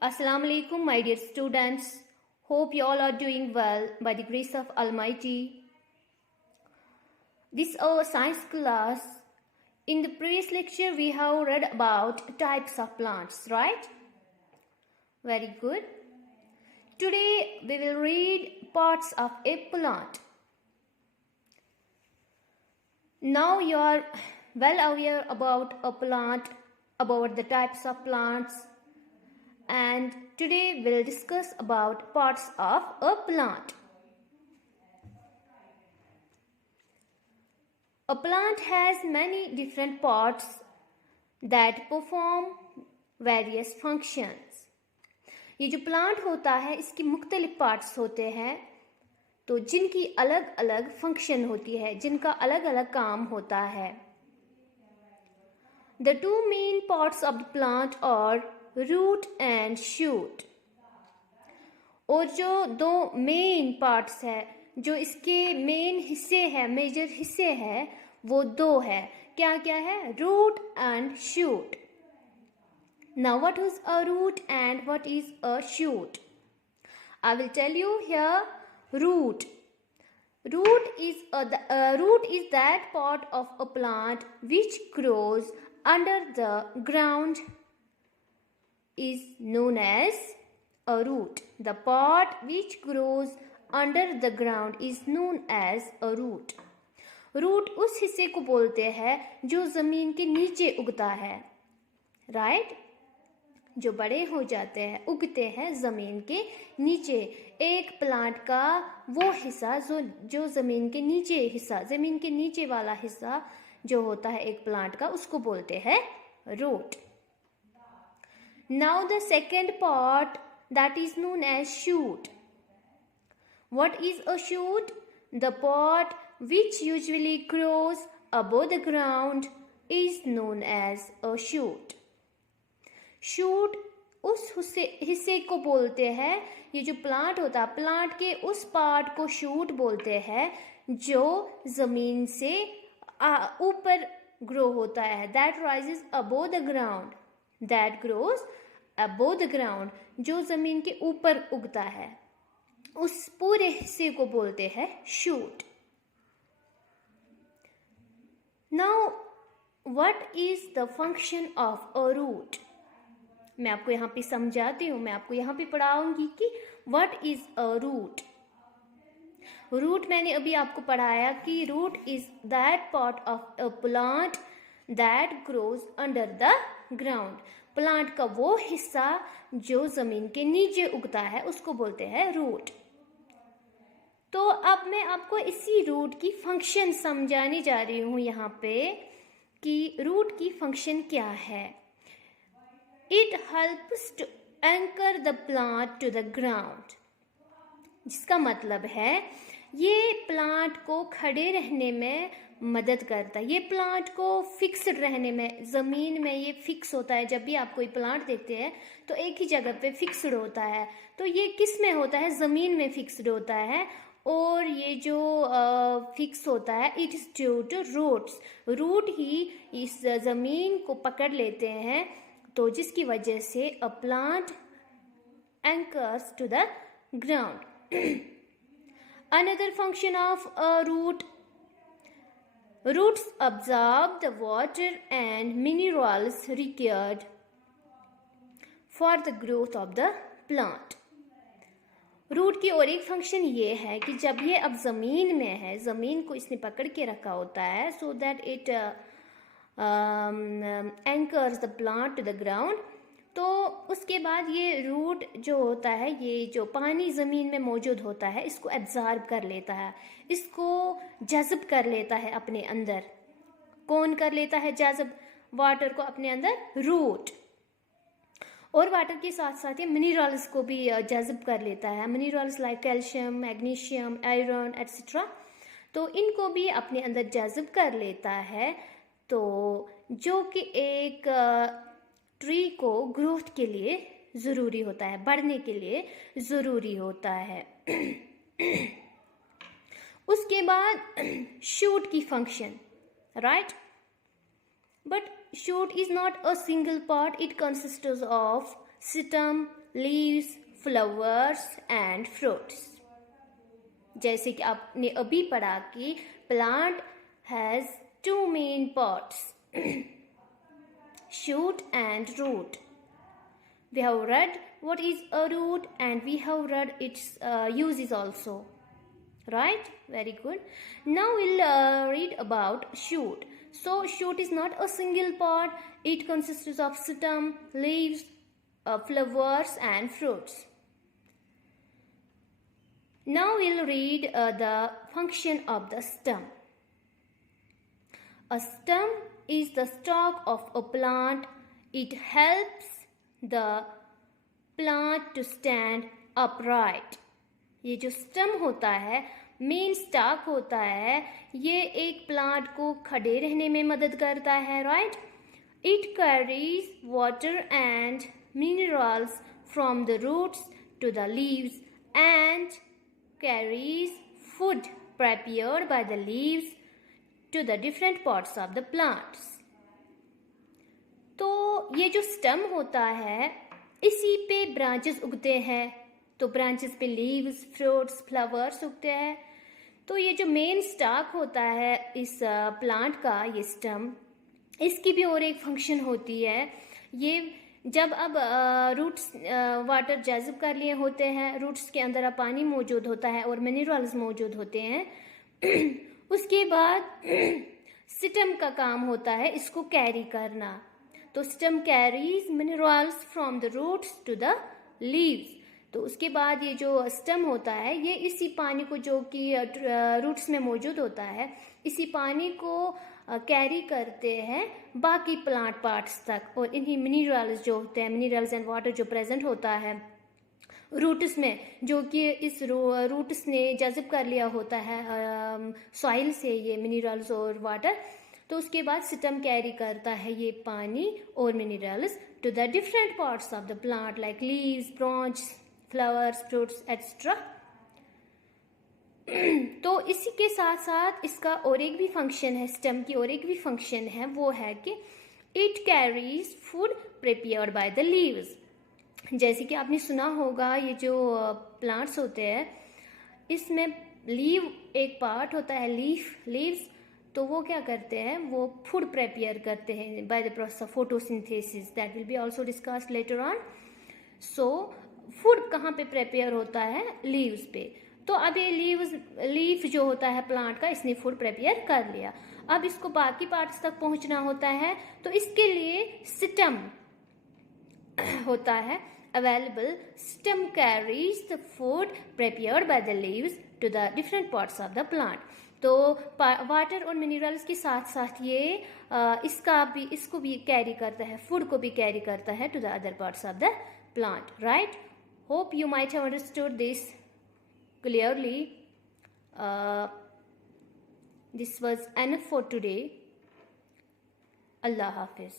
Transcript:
Assalamu alaikum, my dear students. Hope you all are doing well by the grace of Almighty. This is our science class. In the previous lecture, we have read about types of plants, right? Very good. Today, we will read parts of a plant. Now you are well aware about a plant, about the types of plants. And today we'll discuss about parts of a plant. A plant has many different parts that perform various functions. ये जो plant होता है इसकी मुख्तलिफ parts होते हैं तो जिनकी अलग अलग फंक्शन होती है, जिनका अलग अलग काम होता है. The two main parts of the plant are root and shoot. और जो दो मेन पार्ट्स है, जो इसके मेन हिस्से हैं, मेजर हिस्से हैं, वो दो है. क्या क्या है? Root and shoot. Now what is a root and what is a shoot? I will tell you here. Root is that part of a plant which grows under the ground is known as a root. The part which grows under the ground is known as a root. Root उस हिस्से को बोलते हैं जो जमीन के नीचे उगता है, राइट? जो बड़े हो जाते हैं, उगते हैं जमीन के नीचे. एक प्लांट का वो हिस्सा जो जमीन के नीचे हिस्सा, जमीन के नीचे वाला हिस्सा जो होता है एक प्लांट का, उसको बोलते हैं root. Now the second part, that is known as shoot. What is a shoot? The part which usually grows above the ground is known as a shoot. Shoot उस हिस्से को बोलते हैं, ये जो प्लांट होता है, प्लांट के उस पार्ट को शूट बोलते हैं जो जमीन से ऊपर ग्रो होता है. That rises above the ground. That grows above the ground, जो जमीन के ऊपर उगता है, उस पूरे हिस्से को बोलते हैं shoot. Now what is the function of a root? मैं आपको यहाँ पे समझाती हूँ, मैं आपको यहाँ पे पढ़ाऊंगी कि what is a root. Root मैंने अभी आपको पढ़ाया कि root is that part of a plant that grows under the ground. Plant का वो हिस्सा जो जमीन के नीचे उगता है उसको बोलते हैं रूट. तो अब मैं आपको इसी रूट की फंक्शन समझाने जा रही हूँ यहाँ पे कि रूट की फंक्शन क्या है. It helps to anchor the plant to the ground. जिसका मतलब है ये प्लांट को खड़े रहने में मदद करता है. ये प्लांट को फिक्स्ड रहने में, ज़मीन में ये फिक्स होता है. जब भी आप कोई प्लांट देखते हैं तो एक ही जगह पे फिक्स्ड होता है. तो ये किस में होता है? ज़मीन में फिक्स्ड होता है. और ये जो फिक्स होता है, it is due to roots. Root ही इस ज़मीन को पकड़ लेते हैं, तो जिसकी वजह से a plant anchors to the ground. Another function of a root, roots absorb the water and minerals required for the growth of the plant. Root की और एक फंक्शन ये है कि जब ये अब ज़मीन में है, ज़मीन को इसने पकड़ के रखा होता है, so that it anchors the plant to the ground. तो उसके बाद ये रूट जो होता है, ये जो पानी ज़मीन में मौजूद होता है, इसको एब्जॉर्ब कर लेता है, इसको जज़ब कर लेता है अपने अंदर. कौन कर लेता है जज़ब वाटर को अपने अंदर? रूट. और वाटर के साथ साथ ये मिनरल्स को भी जज़ब कर लेता है. Minerals like calcium, magnesium, iron etcetera, तो इनको भी अपने अंदर जज़ब कर लेता है. तो जो कि एक ट्री को ग्रोथ के लिए ज़रूरी होता है, बढ़ने के लिए ज़रूरी होता है. उसके बाद शूट की function, right? But shoot is not a single part, it consists of stem, leaves, flowers and fruits. जैसे कि आपने अभी पढ़ा कि plant has two main parts, shoot and root. We have read what is a root and we have read its uses also. Right? Very good. Now we'll read about shoot. So shoot is not a single part. It consists of stem, leaves, flowers and fruits. Now we'll read the function of the stem. A stem is the stalk of a plant. It helps the plant to stand upright. ये जो stem होता है, main stock होता है, ये एक plant को खड़े रहने में मदद करता है, right? It carries water and minerals from the roots to the leaves and carries food prepared by the leaves to the different parts of the plants. तो ये जो स्टेम होता है, इसी पे ब्रांचेस उगते हैं, तो ब्रांचेस पे लीव्स, फ्रूट्स, फ्लावर्स उगते हैं. तो ये जो मेन स्टाक होता है इस प्लांट का, ये स्टेम, इसकी भी और एक फंक्शन होती है. ये जब अब रूट्स वाटर जज़ब कर लिए होते हैं, रूट्स के अंदर अब पानी मौजूद होता है और मिनरल्स मौजूद होते हैं, उसके बाद स्टेम का काम होता है इसको कैरी करना. तो stem carries minerals from the roots to the leaves. तो उसके बाद ये जो स्टेम होता है, ये इसी पानी को जो कि रूट्स में मौजूद होता है, इसी पानी को कैरी करते हैं बाकी प्लांट पार्ट्स तक. और इन्हीं मिनरल्स जो होते हैं, मिनरल्स एंड वाटर जो प्रेजेंट होता है रूट्स में, जो कि इस रूट्स ने जज़ब कर लिया होता है सॉइल से ये मिनरल्स और वाटर, तो उसके बाद स्टेम कैरी करता है ये पानी और minerals to the different parts of the plant like leaves, branch, flowers, fruits etcetera. तो इसी के साथ साथ इसका और एक भी फंक्शन है, स्टेम की और एक भी फंक्शन है, वो है कि it carries food prepared by the leaves. जैसे कि आपने सुना होगा, ये जो प्लांट्स होते हैं इसमें लीव एक पार्ट होता है, लीव्स, तो वो क्या करते हैं, वो फूड प्रिपेयर करते हैं by the process of photosynthesis. That will be also discussed later on. So food कहाँ पे प्रिपेयर होता है, लीव्स पे. तो अब ये लीफ जो होता है प्लांट का, इसने फूड प्रिपेयर कर लिया. अब इसको बाकी पार्ट्स तक पहुंचना होता है, तो इसके लिए स्टेम होता है available. Stem carries the food prepared by the leaves to the different parts of the plant. तो वाटर और मिनरल्स के साथ साथ ये इसको भी कैरी करता है, फूड को भी कैरी करता है to the other parts of the plant, right? Hope you might have understood this clearly. This was enough for today. Allah Hafiz.